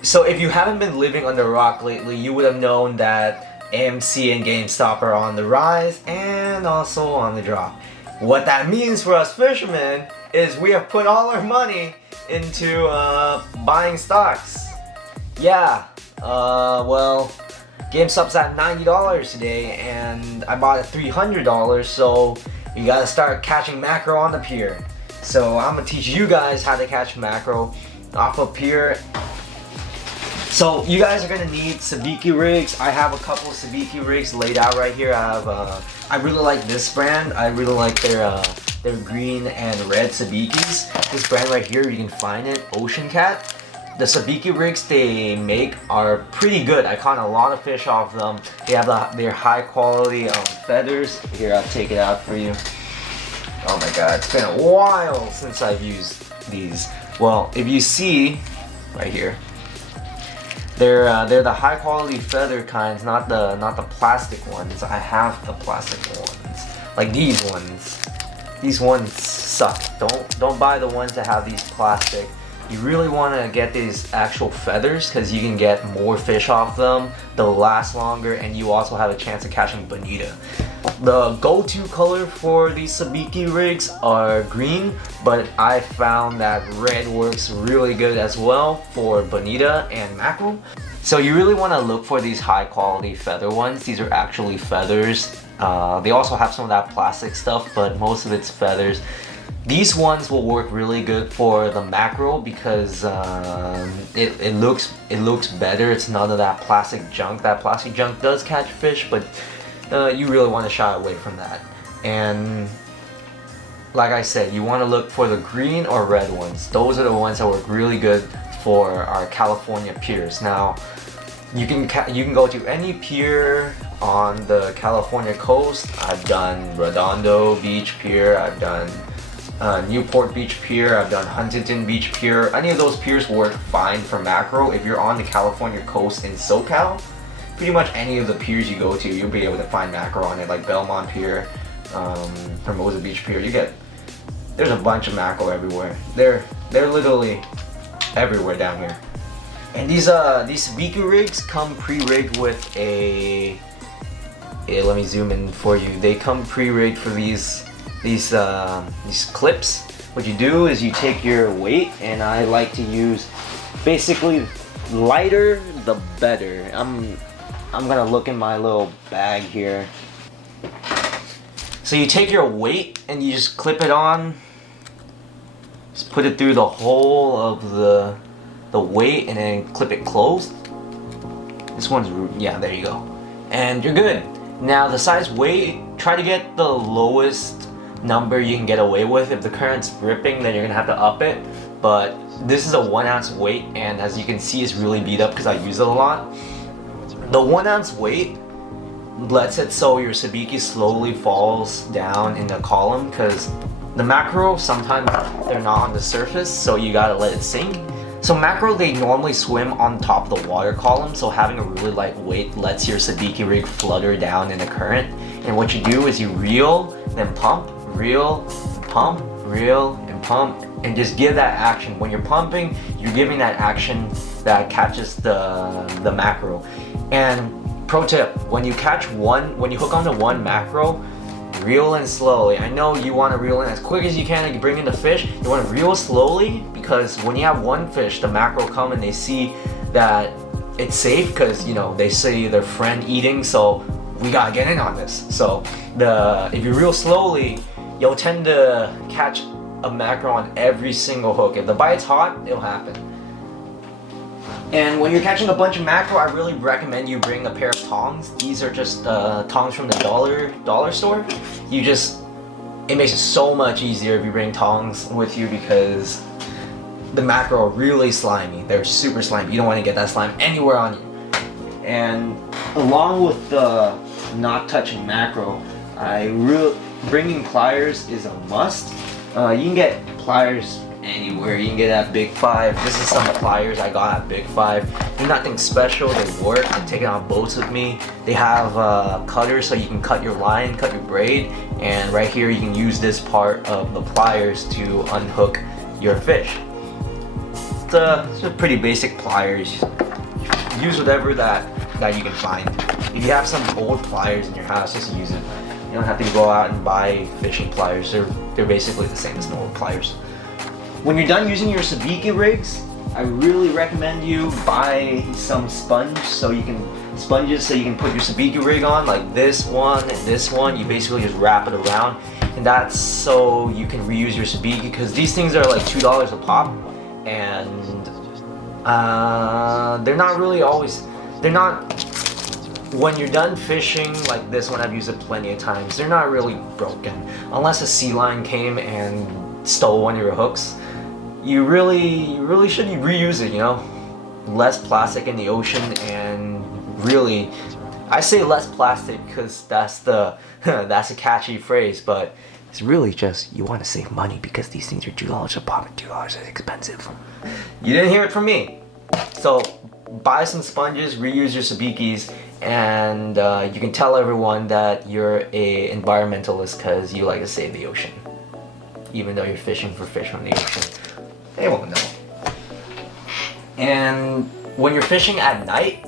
So if you haven't been living under a rock lately, you would have known that AMC and GameStop are on the rise and also on the drop. What that means for us fishermen is we have put all our money into buying stocks. Yeah, well, GameStop's at $90 today and I bought it $300, so you gotta start catching mackerel on the pier. So I'm gonna teach you guys how to catch mackerel off a pier. So you guys are gonna need sabiki rigs. I have a couple of sabiki rigs laid out right here. I really like this brand. I really like their green and red sabikis. This brand right here, you can find it, Ocean Cat. The sabiki rigs they make are pretty good. I caught a lot of fish off them. They have their high quality feathers. Here, I'll take it out for you. Oh my god, it's been a while since I've used these. Well, if you see right here, they're the high quality feather kinds, not the plastic ones. I have the plastic ones, like these ones. These ones suck. Don't buy the ones that have these plastic. You really want to get these actual feathers because you can get more fish off them. They'll last longer, and you also have a chance of catching bonita. The go-to color for these sabiki rigs are green, but I found that red works really good as well for bonita and mackerel. So you really want to look for these high quality feather ones. These are actually feathers. They also have some of that plastic stuff, but most of it's feathers. These ones will work really good for the mackerel because it looks better. It's none of that plastic junk. That plastic junk does catch fish, but you really want to shy away from that. And like I said, you want to look for the green or red ones. Those are the ones that work really good for our California piers. Now, you can go to any pier on the California coast. I've done Redondo Beach Pier. I've done Newport Beach Pier. I've done Huntington Beach Pier. Any of those piers work fine for mackerel. If you're on the California coast in SoCal, pretty much any of the piers you go to, you'll be able to find mackerel on it, like Belmont Pier, Hermosa Beach Pier. There's a bunch of mackerel everywhere. They're literally everywhere down here. And these sabiki rigs come pre-rigged with a let me zoom in for you. They come pre-rigged for these clips. What you do is you take your weight, and I like to use basically lighter the better. I'm gonna look in my little bag here. So you take your weight and you just clip it on. Just put it through the hole of the weight and then clip it closed. This one's, yeah, there you go. And you're good. Now the size weight, try to get the lowest number you can get away with. If the current's ripping, then you're gonna have to up it. But this is a 1 ounce weight, and as you can see, it's really beat up because I use it a lot. The 1 ounce weight lets it so your sabiki slowly falls down in the column, because the mackerel, sometimes they're not on the surface, so you gotta let it sink. So mackerel, they normally swim on top of the water column, so having a really light weight lets your sabiki rig flutter down in the current. And what you do is you reel, then pump, reel, pump, reel, and pump, and just give that action. When you're pumping, you're giving that action that catches the mackerel. And pro tip, when you hook onto one mackerel, reel in slowly. I know you want to reel in as quick as you can to bring in the fish. You want to reel slowly, because when you have one fish, the mackerel come and they see that it's safe, because you know they see their friend eating, so we gotta get in on this. So if you reel slowly, you'll tend to catch a mackerel on every single hook. If the bite's hot, it'll happen. And when you're catching a bunch of mackerel, I really recommend you bring a pair of tongs. These are just tongs from the dollar store. It makes it so much easier if you bring tongs with you, because the mackerel are really slimy. They're super slimy. You don't want to get that slime anywhere on you. And along with the not touching mackerel, bringing pliers is a must. You can get pliers anywhere. You can get at Big 5. This is some pliers I got at Big 5. They're nothing special. They work. I take it on boats with me. They have cutters so you can cut your line, cut your braid, and right here you can use this part of the pliers to unhook your fish. just pretty basic pliers. Use whatever that you can find. If you have some old pliers in your house, just use it. You don't have to go out and buy fishing pliers. They're basically the same as normal pliers. When you're done using your sabiki rigs, I really recommend you buy some sponges so you can put your sabiki rig on, like this one and this one. You basically just wrap it around, and that's so you can reuse your sabiki, because these things are like $2 a pop, and they're not really always, when you're done fishing, like this one, I've used it plenty of times, they're not really broken. Unless a sea lion came and stole one of your hooks, you really should reuse it, you know? Less plastic in the ocean, and really, I say less plastic because that's a catchy phrase, but it's really just, you want to save money because these things are $2 a pop, and $2 is expensive. You didn't hear it from me. So buy some sponges, reuse your sabikis, and you can tell everyone that you're a environmentalist because you like to save the ocean, even though you're fishing for fish from the ocean. They won't know. And when you're fishing at night,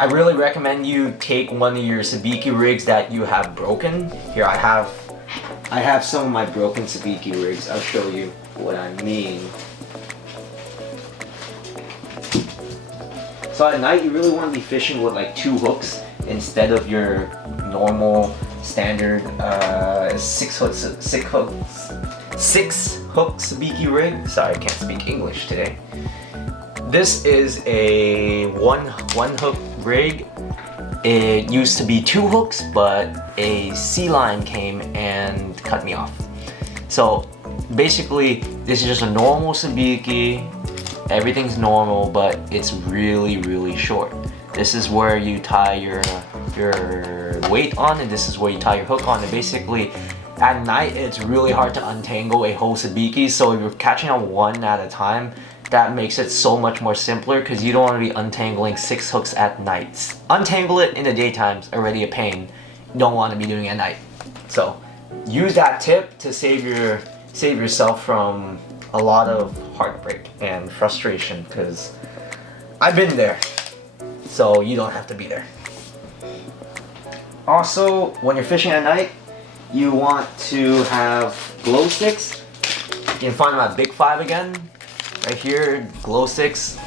I really recommend you take one of your sabiki rigs that you have broken. Here I have some of my broken sabiki rigs. I'll show you what I mean. So at night, you really want to be fishing with like 2 hooks instead of your normal standard 6 hook sabiki rig. Sorry, I can't speak English today. This is a one hook rig. It used to be 2 hooks, but a sea lion came and cut me off. So basically, this is just a normal sabiki. Everything's normal, but it's really short. This is where you tie your weight on, and this is where you tie your hook on. And basically, at night, it's really hard to untangle a whole sabiki. So if you're catching on one at a time, that makes it so much more simpler, because you don't want to be untangling 6 hooks at night. Untangle it in the daytime's already a pain. You don't want to be doing it at night. So use that tip to save yourself from a lot of heartbreak and frustration, because I've been there, so you don't have to be there. Also, when you're fishing at night, you want to have glow sticks. You can find them at Big 5 again. Right here, glow sticks.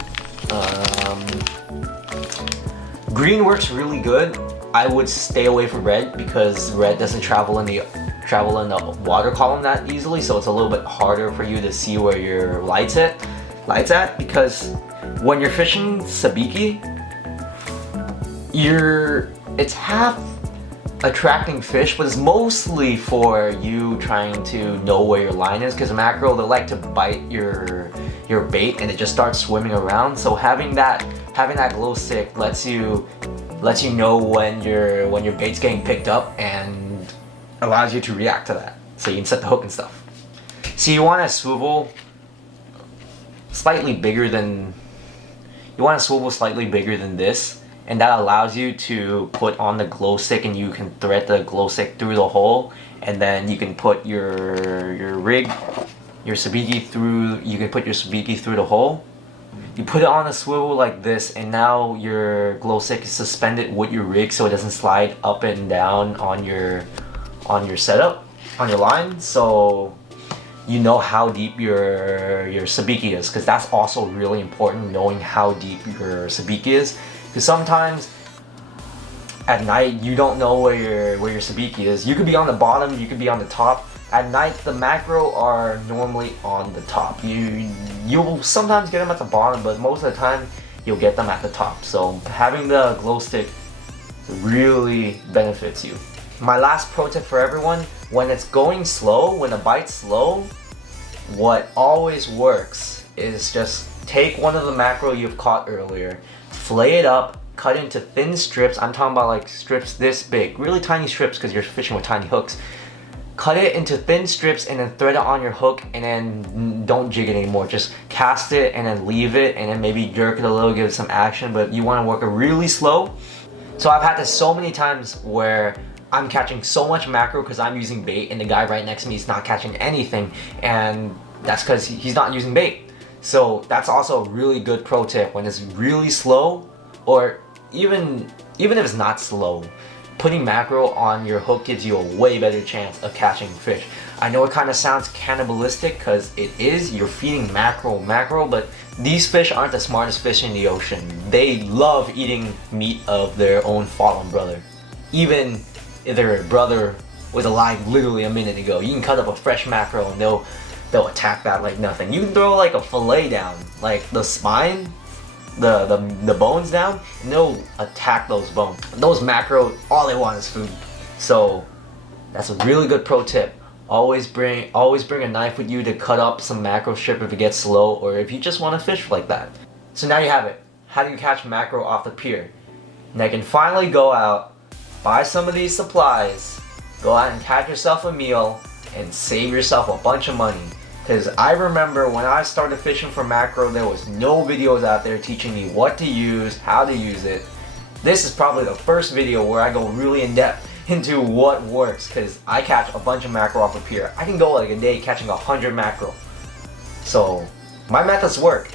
Green works really good. I would stay away from red because red doesn't travel in the water column that easily, so it's a little bit harder for you to see where your lights at. Because when you're fishing sabiki, it's half attracting fish, but it's mostly for you trying to know where your line is, because mackerel, they like to bite your bait and it just starts swimming around. So having that glow stick lets you know when your bait's getting picked up, and allows you to react to that, so you can set the hook and stuff. So you want a swivel slightly bigger than this, and that allows you to put on the glow stick, and you can thread the glow stick through the hole, and then you can put your sabiki through the hole. You put it on a swivel like this, and now your glow stick is suspended with your rig, so it doesn't slide up and down on your setup, on your line, so you know how deep your sabiki is, because that's also really important, knowing how deep your sabiki is, because sometimes at night you don't know where your sabiki is. You could be on the bottom, you could be on the top. At night, the mackerel are normally on the top. You'll sometimes get them at the bottom, but most of the time you'll get them at the top. So having the glow stick really benefits you. My last pro tip for everyone, when it's going slow, when the bite's slow, what always works is just take one of the mackerel you've caught earlier, flay it up, cut into thin strips. I'm talking about like strips this big, really tiny strips, because you're fishing with tiny hooks. Cut it into thin strips and then thread it on your hook, and then don't jig it anymore. Just cast it and then leave it, and then maybe jerk it a little, give it some action, but you want to work it really slow. So I've had this so many times where I'm catching so much mackerel because I'm using bait, and the guy right next to me is not catching anything, and that's because he's not using bait. So that's also a really good pro tip. When it's really slow, or even if it's not slow, putting mackerel on your hook gives you a way better chance of catching fish. I know it kind of sounds cannibalistic because it is, you're feeding mackerel, but these fish aren't the smartest fish in the ocean. They love eating meat of their own fallen brother. Even if their brother was alive literally a minute ago, you can cut up a fresh mackerel and they'll attack that like nothing. You can throw like a fillet down, like the spine, the bones down, and they'll attack those bones. Those mackerel, all they want is food. So that's a really good pro tip. Always bring a knife with you to cut up some mackerel strip if it gets slow, or if you just want to fish like that. So now you have it. How do you catch mackerel off the pier? Now you can finally go out, buy some of these supplies, go out and catch yourself a meal, and save yourself a bunch of money. Because I remember when I started fishing for mackerel, there was no videos out there teaching me what to use, how to use it. This is probably the first video where I go really in depth into what works, because I catch a bunch of mackerel off a pier. I can go like a day catching 100 mackerel. So my methods work.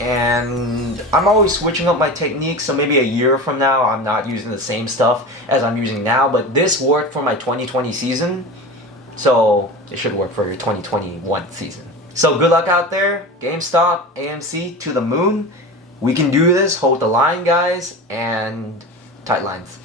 And I'm always switching up my techniques, so maybe a year from now I'm not using the same stuff as I'm using now, but this worked for my 2020 season, so it should work for your 2021 season. So good luck out there. GameStop, AMC, to the moon. We can do this. Hold the line, guys, and tight lines.